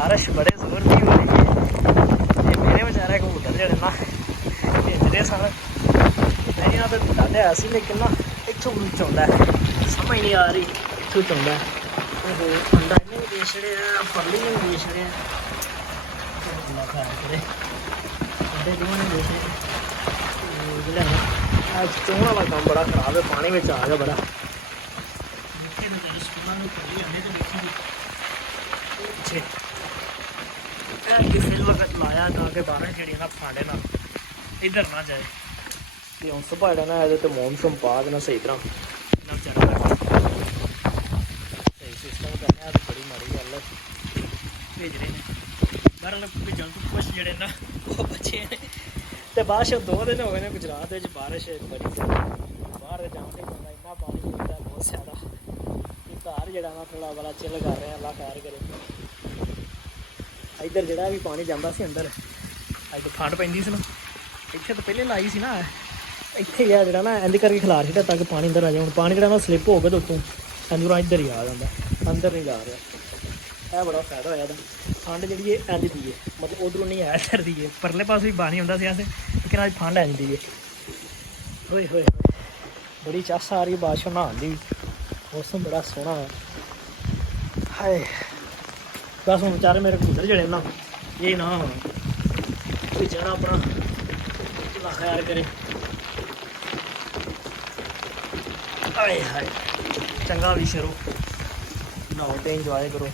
बारिश बड़े जोर की हो रही है। मेरे बेचारे कबूतर जड़े ना भेजते सन नहीं तो डाले ऐसी, लेकिन ना इतों भी चाहता है, समझ नहीं आ रही इतों चाहता है। अंडा इन्हें भी दे छड़े फरली ने भी दे छड़े अंडे दोनों ने दे छड़े। चोण वाला काम बड़ा खराब है, पानी में आ गया बड़ा फिर वक्त लाया ताकि बारिश जी ना फाड़े ना इधर ना जाए। हम सुबह ना ये मौनसून पा देना सही तरह सही सिस्टम करने बड़ी माड़ी गल भेज रहे हैं। बहरहाल भेजन तो कुछ जड़े ना वो बचे ने तो बारिश 2 दिन हो गए हैं गुजरात में बारिश बड़ी बाहर जाने बंदा इन्ना पानी पीता बहुत ज़्यादा घर जरा ना थोड़ा बड़ा चिल कर रहे हैं। अल्लाह खैर करे। इधर जरा भी पानी जाता सी अंदर अज तो ठंड पैंदी सी ना इत्थे तो पहले लाई सी ना इत्थे गया जरा ना इंज करके खिलार छड़ा ताकि पानी अंदर आ जाए। हुण पानी जरा ना स्लिप हो गया तो उत्तों अंदरों इधर ही आ जाता अंदर नहीं जा रहा। यह बड़ा फायदा होया ठंड जी है इंज दी है, मतलब उधरों नहीं है इधर दी है। परले पास भी पानी आता लेकिन अज ठंड इंज दी है। होए होए बड़ी चस आ रही बारिश नहान दी, मौसम बड़ा सोहना है। हाय बस हम बेचारे मेरे कबूतर जड़े ना ये ना कोई जरा अपना अल्लाह खैर करे। हाय हाय चंगा भी शुरू नहाओ तो इंजॉय करो।